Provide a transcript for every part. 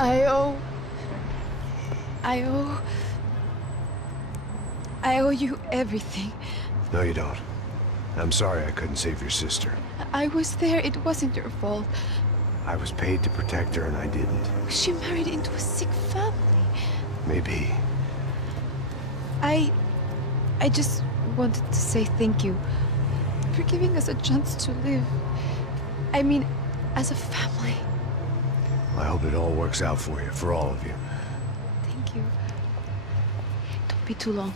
I owe... I owe you everything. No, you don't. I'm sorry I couldn't save your sister. I was there. It wasn't your fault. I was paid to protect her and I didn't. She married into a sick family. Maybe. I just wanted to say thank you for giving us a chance to live. I mean, as a family. I hope it all works out for you, for all of you. Thank you. Don't be too long.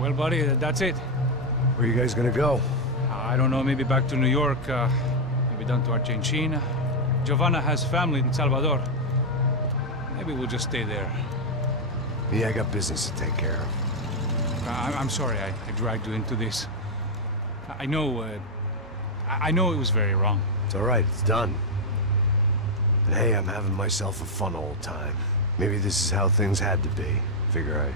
Well, buddy, that's it. Where are you guys gonna go? I don't know, maybe back to New York, maybe down to Argentina. Giovanna has family in Salvador. Maybe we'll just stay there. Yeah, I got business to take care of. I'm sorry I dragged you into this. I know it was very wrong. It's all right, it's done. But hey, I'm having myself a fun old time. Maybe this is how things had to be. Figure I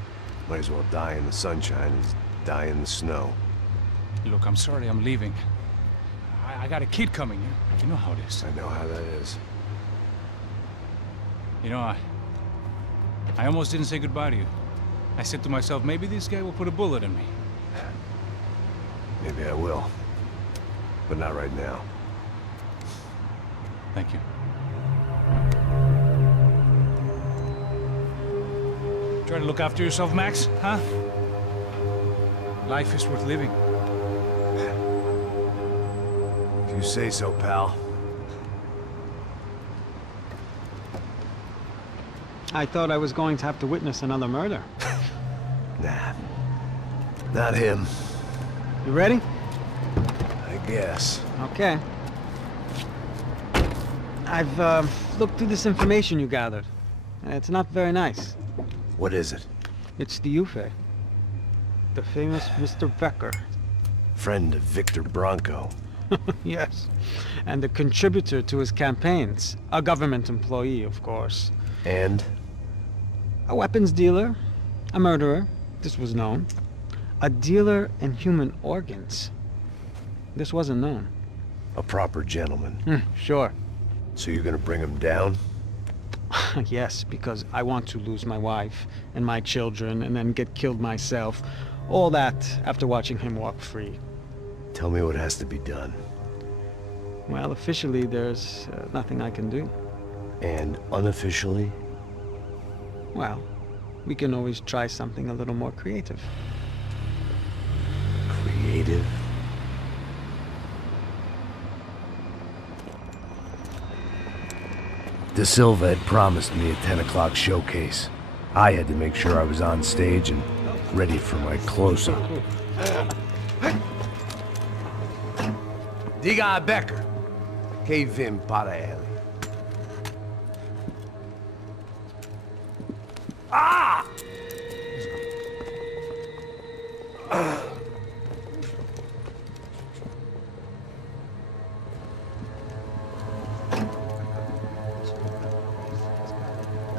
might as well die in the sunshine as die in the snow. Look, I'm sorry I'm leaving. I got a kid coming. You know how it is. I know how that is. You know, I almost didn't say goodbye to you. I said to myself, maybe this guy will put a bullet in me. Maybe I will. But not right now. Thank you. Try to look after yourself, Max, huh? Life is worth living. If you say so, pal. I thought I was going to have to witness another murder. Nah. Not him. You ready? I guess. Okay. I've looked through this information you gathered. It's not very nice. What is it? It's the Ufe. The famous Mr. Becker. Friend of Victor Bronco. Yes. And a contributor to his campaigns. A government employee, of course. And? A weapons dealer. A murderer. This was known. A dealer in human organs. This wasn't known. A proper gentleman. Sure. So you're gonna bring him down? Yes, because I want to lose my wife and my children and then get killed myself. All that after watching him walk free. Tell me what has to be done. Well, officially there's nothing I can do. And unofficially? Well, we can always try something a little more creative. Creative? De Silva had promised me a 10 o'clock showcase. I had to make sure I was on stage and ready for my close-up. Diga a Becker. Que vim para ele. Ah!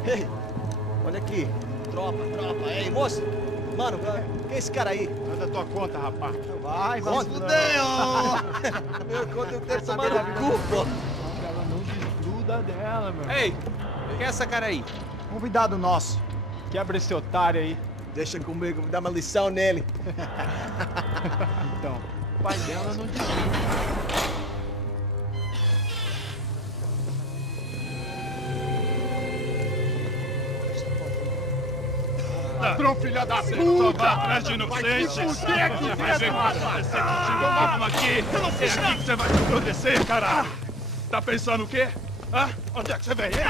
Ei, olha aqui. Tropa. Ei, moço. Mano, quem é esse cara aí? Manda tua conta, rapaz. Vai fudeu! Meu conta eu quero tomar no cu, pô. Ela não desgruda dela, meu. Ei, quem é essa cara aí? Convidado nosso. Quebra esse otário aí. Deixa comigo, me dá uma lição nele. Então, o pai dela não desgruda. Ladrão, filha da puta! Só vai atrás de inocente! Vai aqui dentro, rapaz! Vamos aqui! É aqui que você vai se proteger, caralho! Tá pensando o quê? Hã? Onde é que você vem? Fica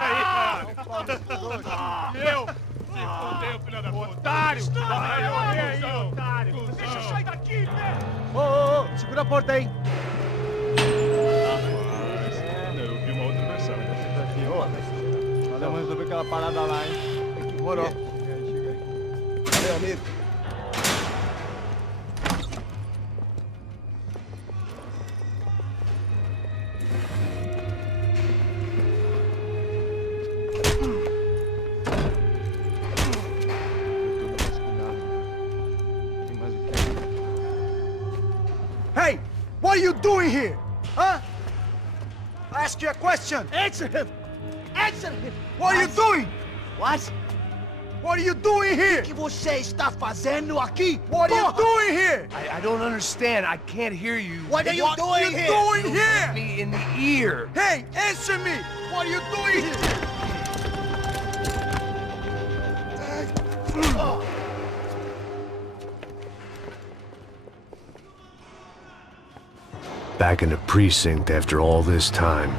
aí, cara! Eu? Se fodeu, filha da puta! Otário! Vai aí, otário! Deixa eu sair daqui, né? Ô, segura a porta aí! Eu vi uma outra versão. Vamos resolver aquela parada lá, hein? Demorou. Valeu, amigo. Hey! doing here? Huh? I ask you a question. Answer him! Answer him! What are you doing? What? What are you doing here? O que você está fazendo aqui? What are you doing here? I don't understand. I can't hear you. What are you doing here? What are you doing here? Me in the ear. Hey, answer me! What are you doing here? Back in the precinct after all this time.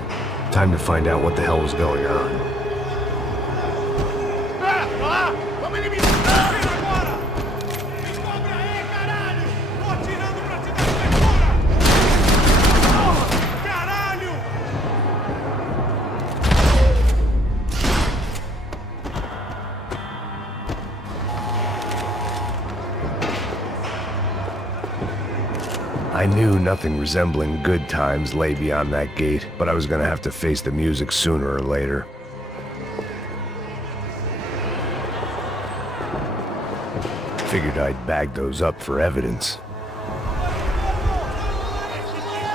Time to find out what the hell was going on. I knew nothing resembling good times lay beyond that gate, but I was gonna have to face the music sooner or later. Figured I'd bag those up for evidence.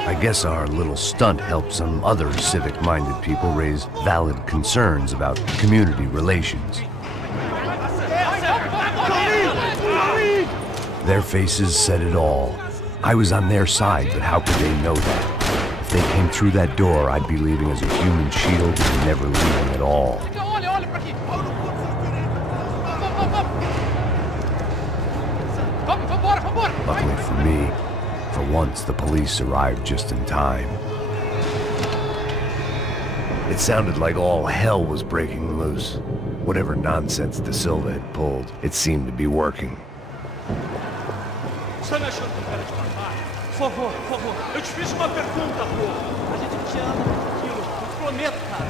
I guess our little stunt helped some other civic-minded people raise valid concerns about community relations. Their faces said it all. I was on their side, but how could they know that? If they came through that door, I'd be leaving as a human shield and never leaving at all. Luckily for me, for once the police arrived just in time. It sounded like all hell was breaking loose. Whatever nonsense De Silva had pulled, it seemed to be working. Você me achando com cara de matar? Por favor, eu te fiz uma pergunta, pô. A gente te ama por aquilo. Eu prometo, cara.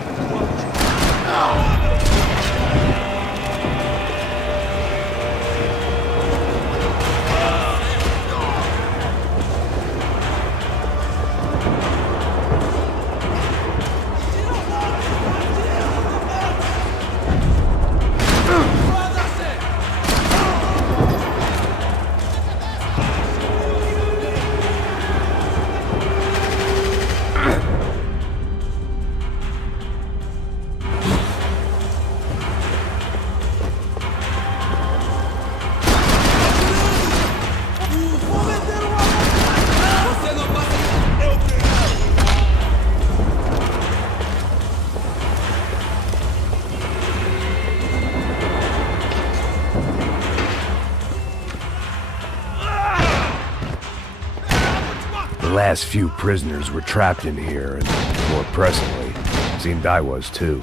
The last few prisoners were trapped in here, and more presently, seemed I was too.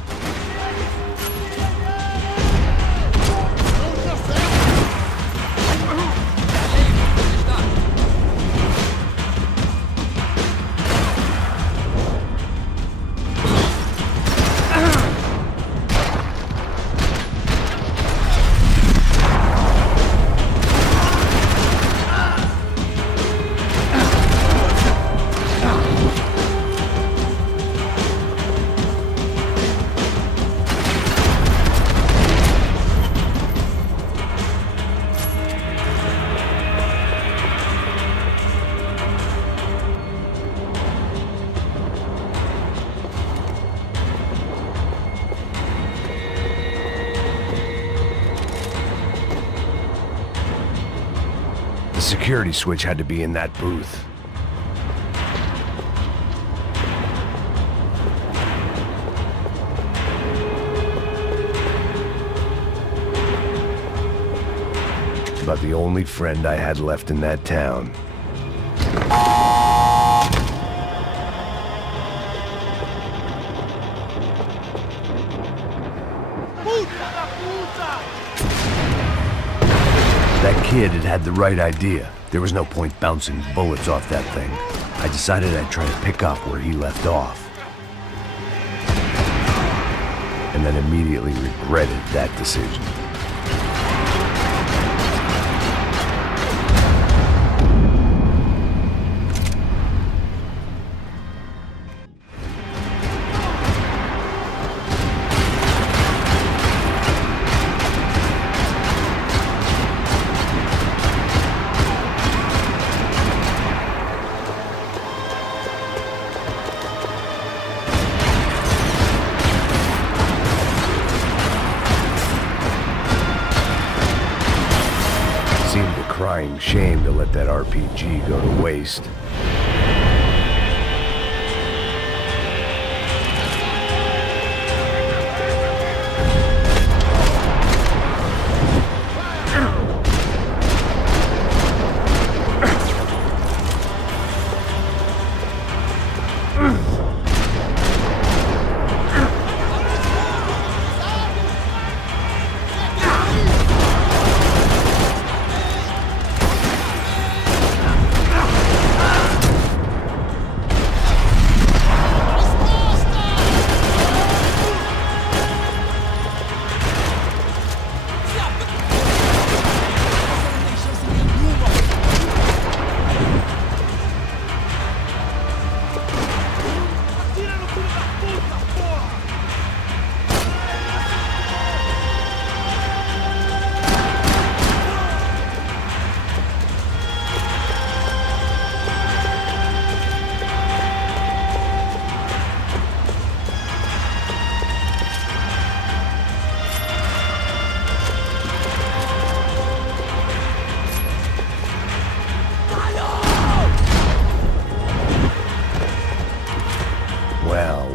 The security switch had to be in that booth. About the only friend I had left in that town. That kid had the right idea. There was no point bouncing bullets off that thing. I decided I'd try to pick up where he left off. And then immediately regretted that decision. crying shame to let that RPG go to waste.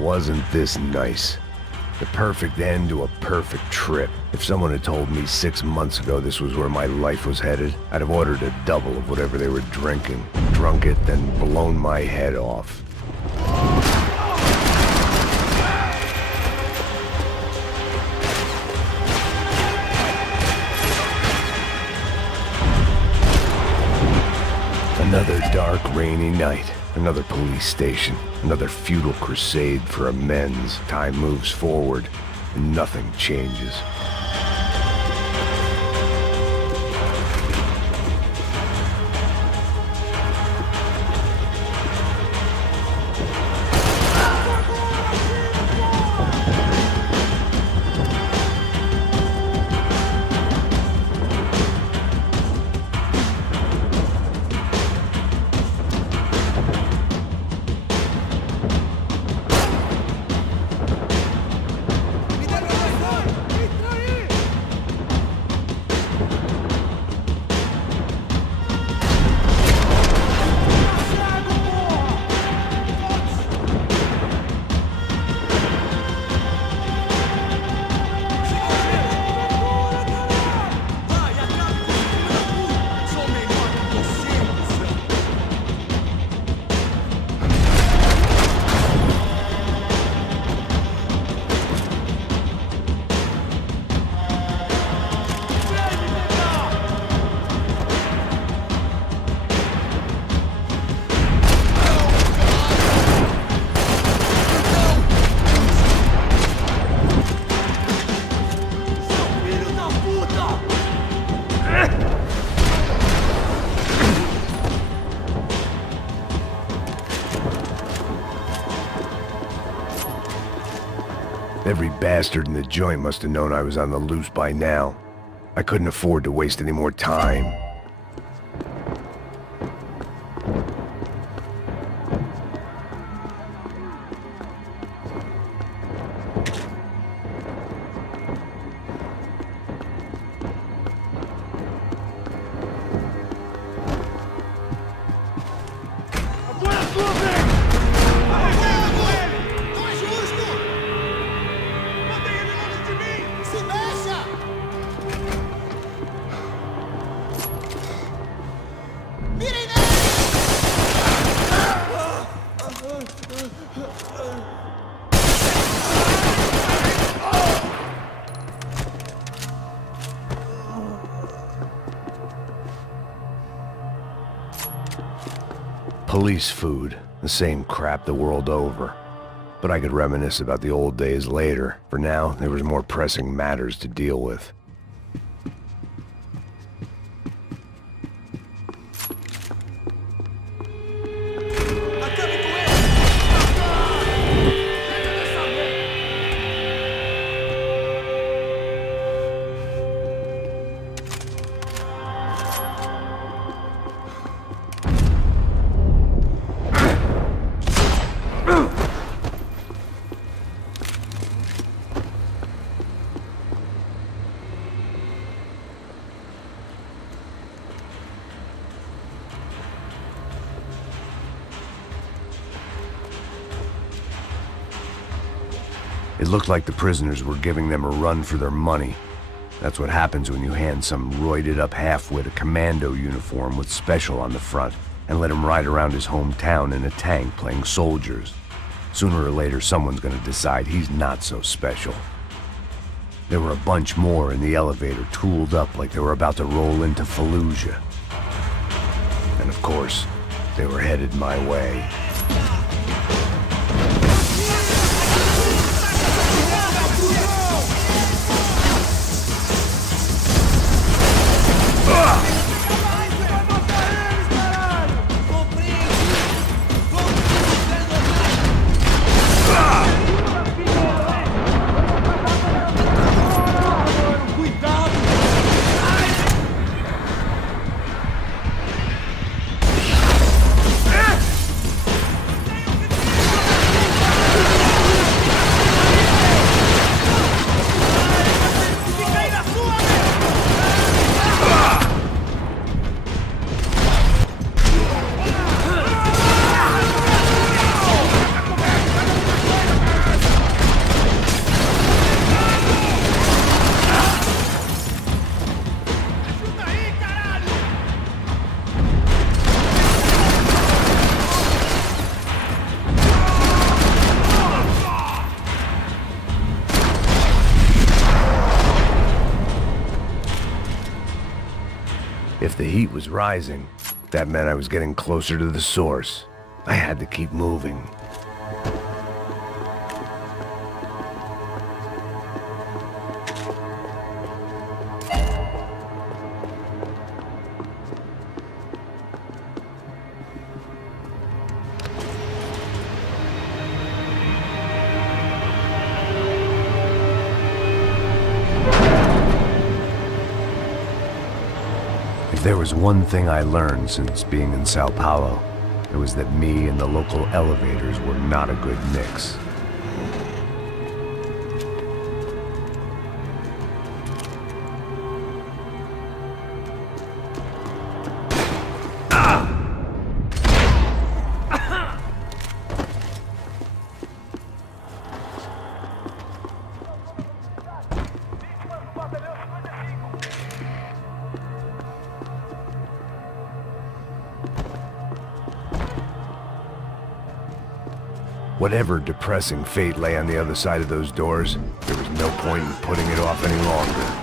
Wasn't this nice? The perfect end to a perfect trip. If someone had told me 6 months ago this was where my life was headed, I'd have ordered a double of whatever they were drinking, drunk it, then blown my head off. Another dark, rainy night. Another police station. Another futile crusade for amends. Time moves forward, and nothing changes. Every bastard in the joint must have known I was on the loose by now. I couldn't afford to waste any more time. Police food, the same crap the world over. But I could reminisce about the old days later. For now, there was more pressing matters to deal with. It looked like the prisoners were giving them a run for their money. That's what happens when you hand some roided-up halfwit a commando uniform with special on the front and let him ride around his hometown in a tank playing soldiers. Sooner or later, someone's gonna decide he's not so special. There were a bunch more in the elevator, tooled up like they were about to roll into Fallujah. And of course, they were headed my way. If the heat was rising, that meant I was getting closer to the source. I had to keep moving. If there was one thing I learned since being in Sao Paulo, it was that me and the local elevators were not a good mix. Whatever depressing fate lay on the other side of those doors, there was no point in putting it off any longer.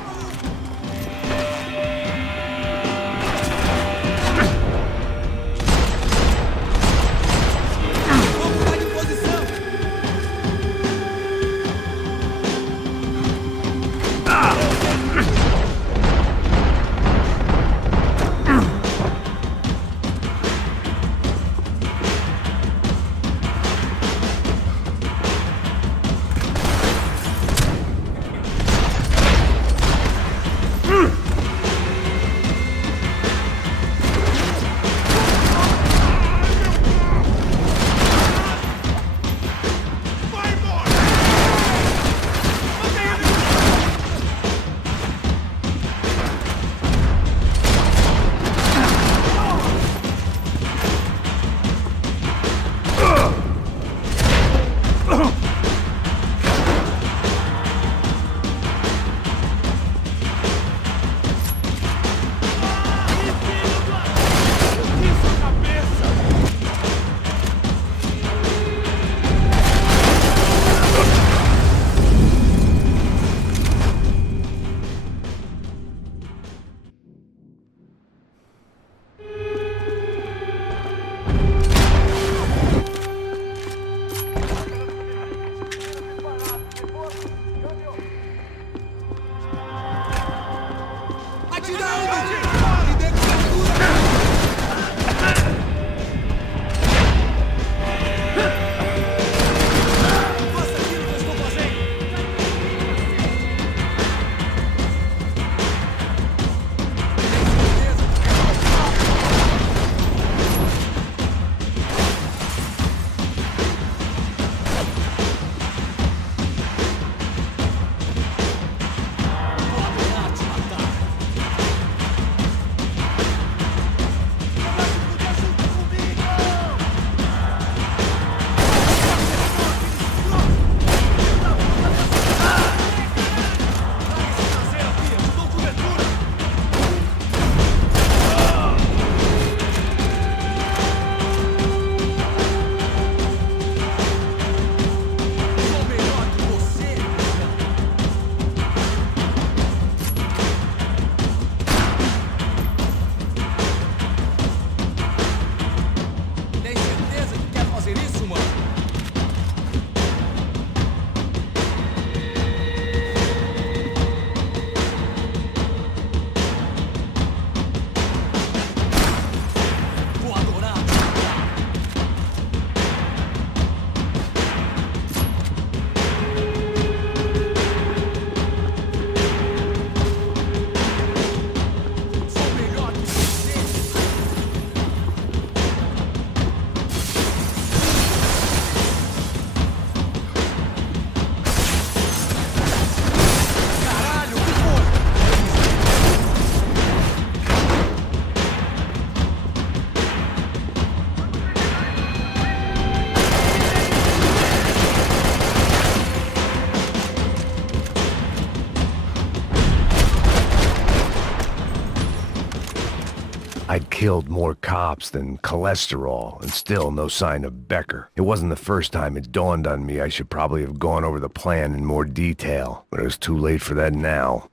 I'd killed more cops than cholesterol, and still no sign of Becker. It wasn't the first time it dawned on me I should probably have gone over the plan in more detail, but it was too late for that now.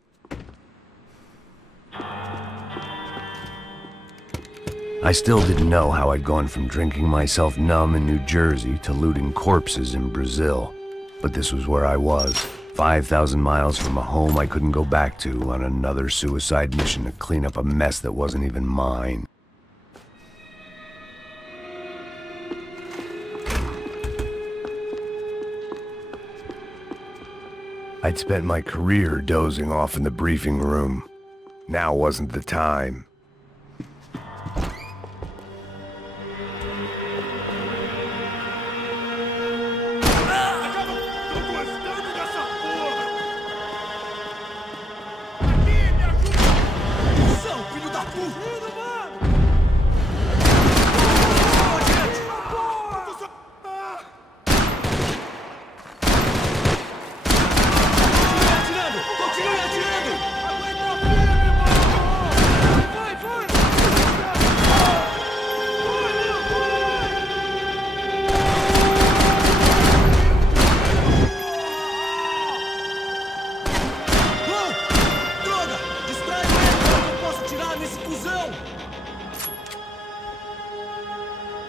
I still didn't know how I'd gone from drinking myself numb in New Jersey to looting corpses in Brazil. But this was where I was, 5,000 miles from a home I couldn't go back to, on another suicide mission to clean up a mess that wasn't even mine. I'd spent my career dozing off in the briefing room. Now wasn't the time.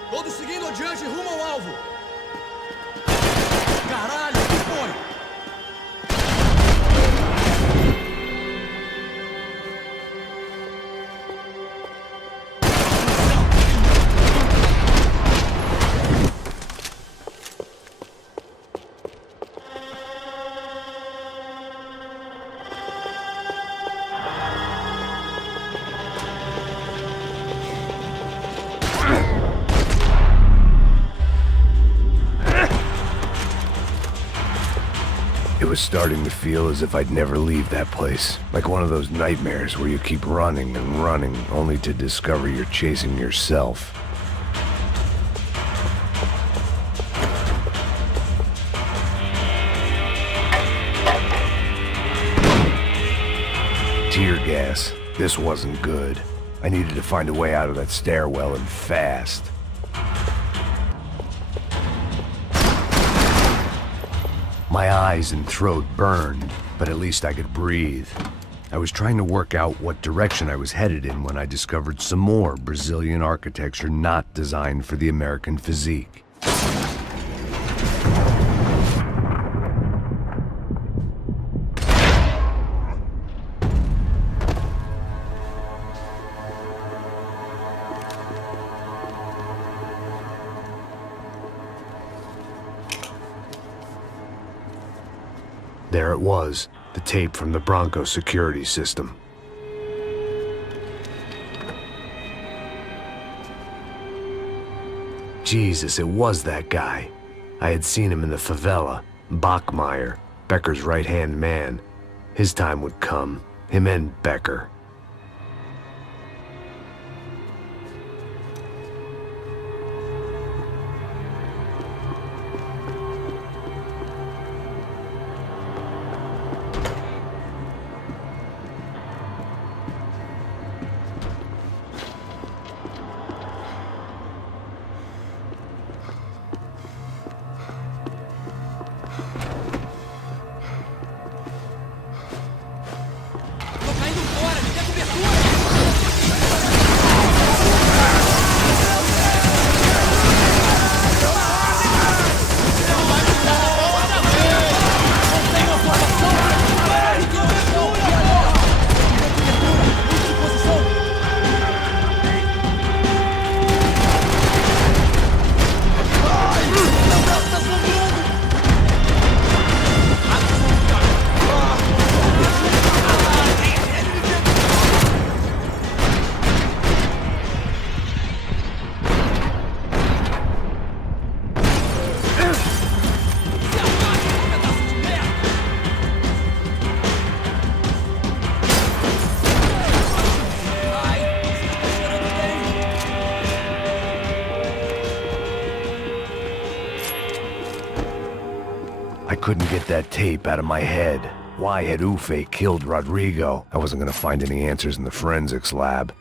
Todos seguindo adiante rumo ao alvo. Caralho, que foi? It was starting to feel as if I'd never leave that place. Like one of those nightmares where you keep running and running, only to discover you're chasing yourself. Tear gas. This wasn't good. I needed to find a way out of that stairwell, and fast. My eyes and throat burned, but at least I could breathe. I was trying to work out what direction I was headed in when I discovered some more Brazilian architecture not designed for the American physique. There it was, the tape from the Bronco security system. Jesus, it was that guy. I had seen him in the favela, Bachmeyer, Becker's right-hand man. His time would come, him and Becker. I couldn't get that tape out of my head. Why had Ufe killed Rodrigo? I wasn't gonna find any answers in the forensics lab.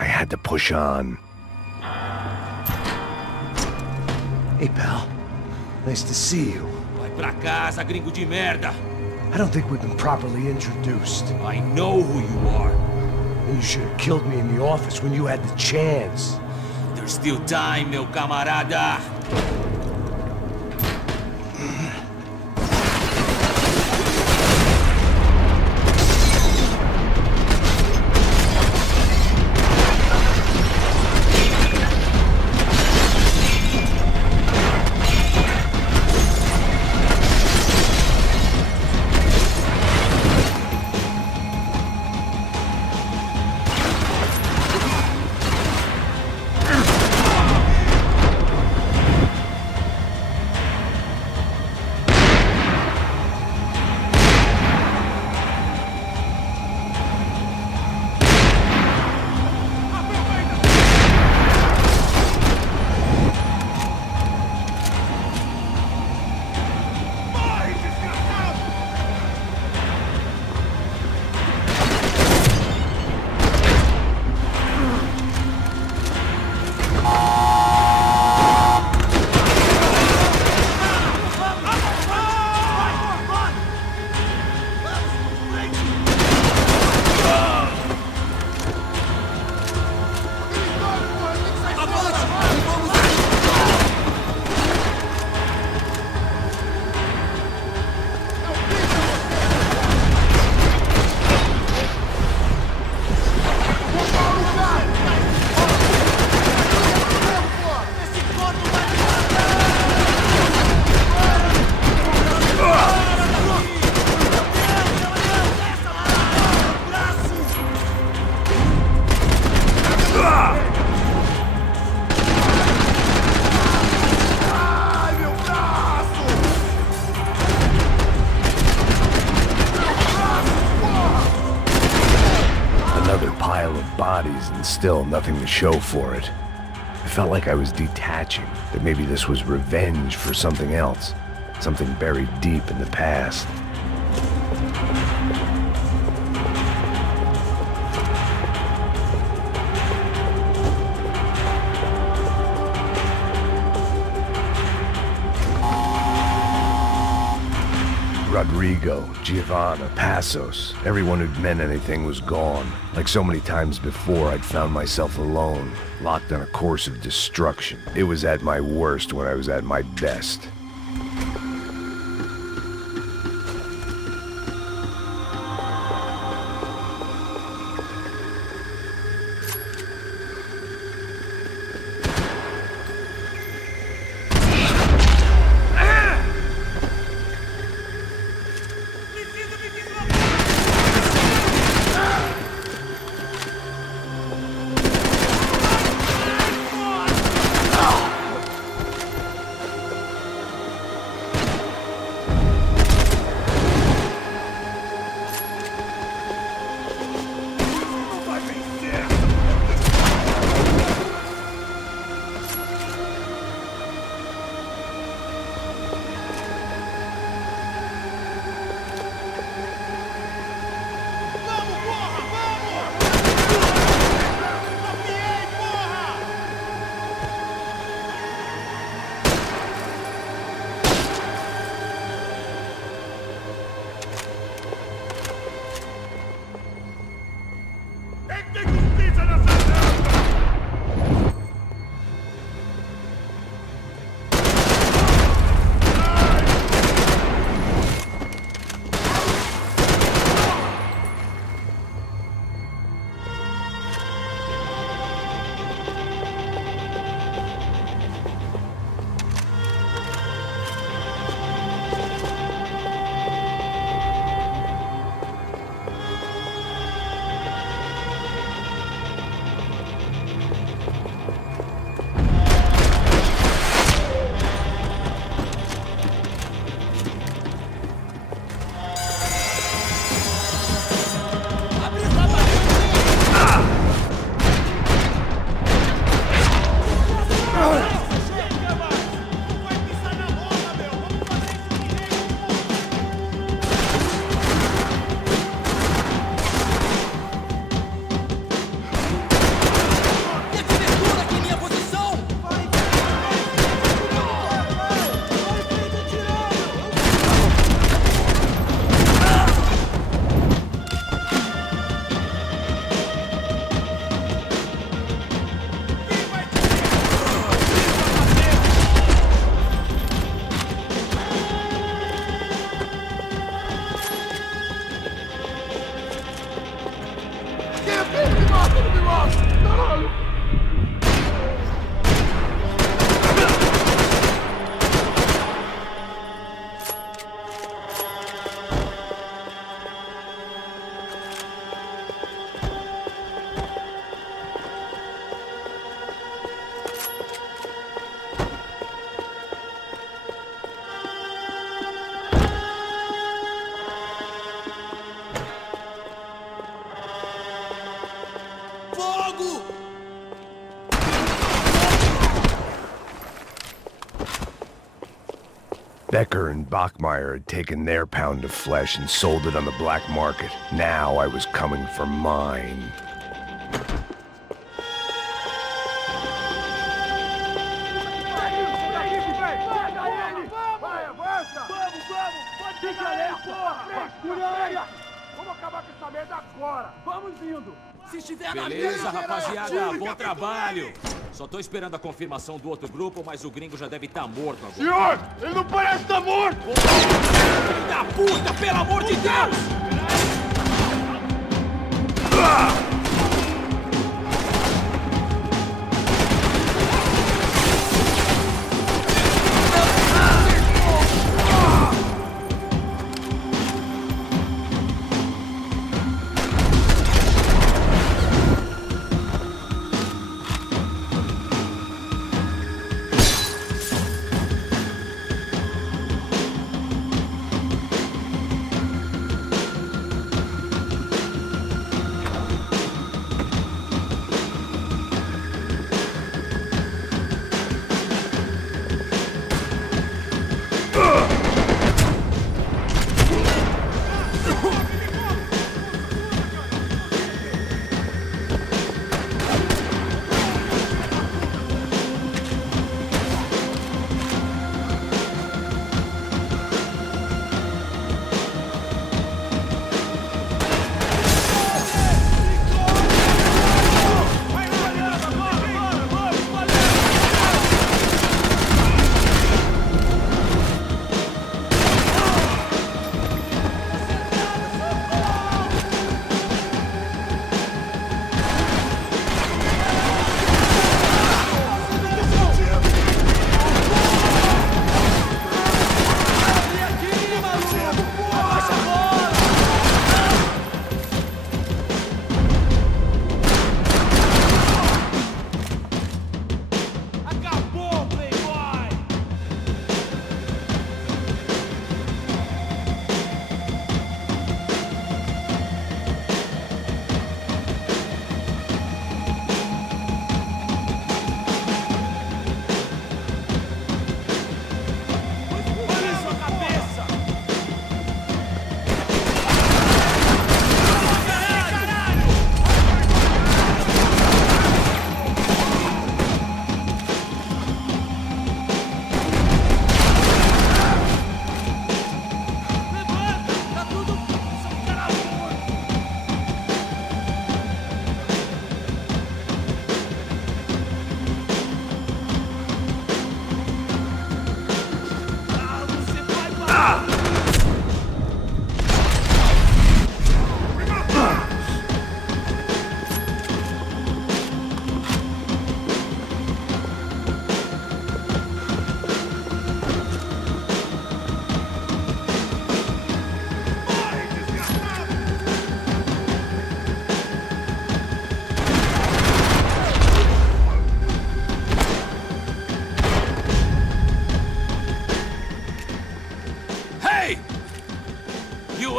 I had to push on. Hey, pal. Nice to see you. Vai pra casa, gringo de merda! I don't think we've been properly introduced. I know who you are. And you should have killed me in the office when you had the chance. There's still time, meu camarada! And still nothing to show for it. I felt like I was detaching, that maybe this was revenge for something else, something buried deep in the past. Rodrigo, Giovanna, Passos, everyone who'd meant anything was gone. Like so many times before, I'd found myself alone, locked on a course of destruction. It was at my worst when I was at my best. Becker and Bachmeyer had taken their pound of flesh and sold it on the black market. Now I was coming for mine. Vamos acabar com essa merda agora! Vamos indo! Se estiver na Beleza, rapaziada, bom trabalho. Só tô esperando a confirmação do outro grupo, mas o gringo já deve estar morto agora. Senhor, ele não parece estar morto! Filho da puta, pelo amor de Deus!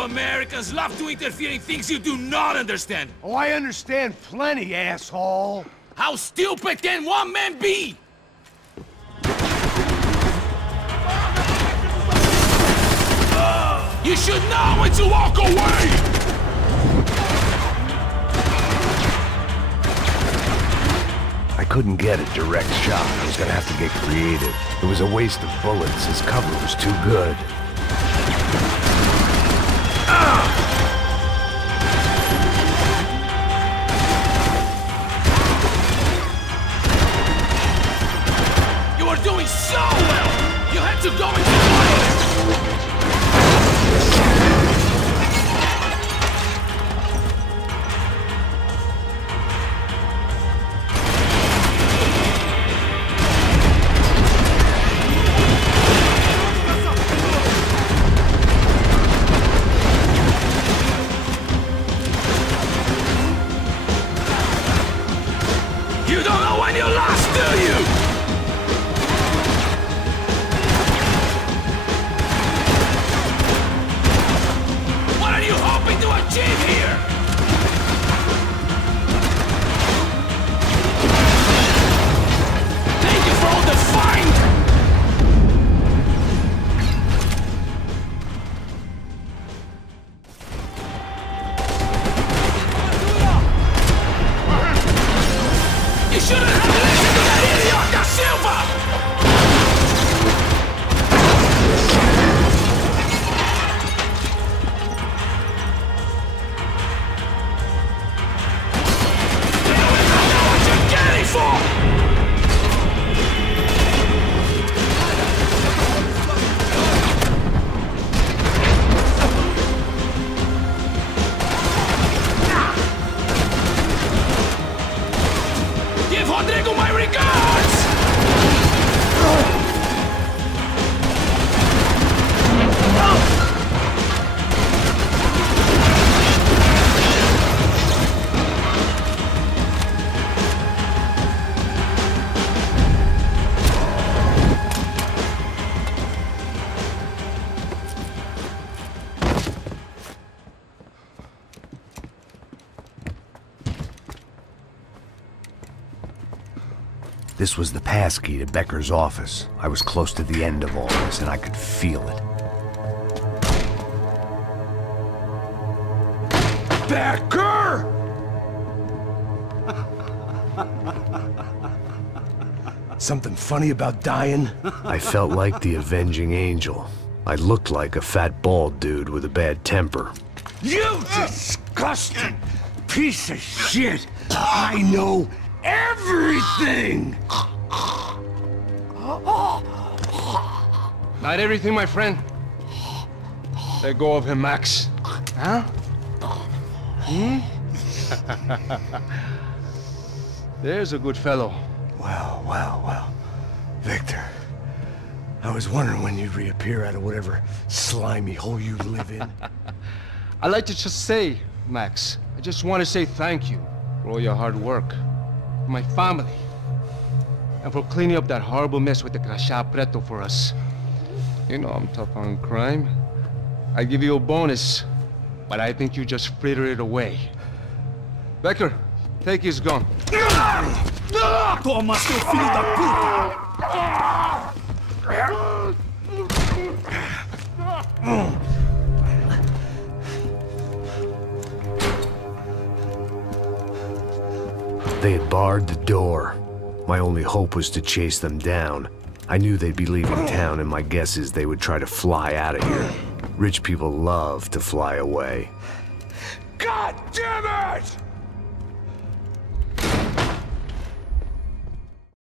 Americans love to interfere in things you do not understand. Oh, I understand plenty, asshole. How stupid can one man be? You should know when to walk away! I couldn't get a direct shot. I was gonna have to get creative. It was a waste of bullets. His cover was too good. You were doing so well! You had to go into violence! shouldn't have listened to that idiot da Silva! What you're getting for! Give Rodrigo my regards! This was the passkey to Becker's office. I was close to the end of all this, and I could feel it. Becker! Something funny about dying? I felt like the avenging angel. I looked like a fat bald dude with a bad temper. You disgusting piece of shit! I know everything! Not everything, my friend. Let go of him, Max. Huh? There's a good fellow. Well, well, well. Victor, I was wondering when you'd reappear out of whatever slimy hole you live in. I'd like to just say, Max, I just want to say thank you for all your hard work, for my family, and for cleaning up that horrible mess with the Crachá Preto for us. You know I'm tough on crime. I give you a bonus, but I think you just fritter it away. Becker, take his gun. Toma, seu filho da They had barred the door. My only hope was to chase them down. I knew they'd be leaving town, and my guess is they would try to fly out of here. Rich people love to fly away. God damn it!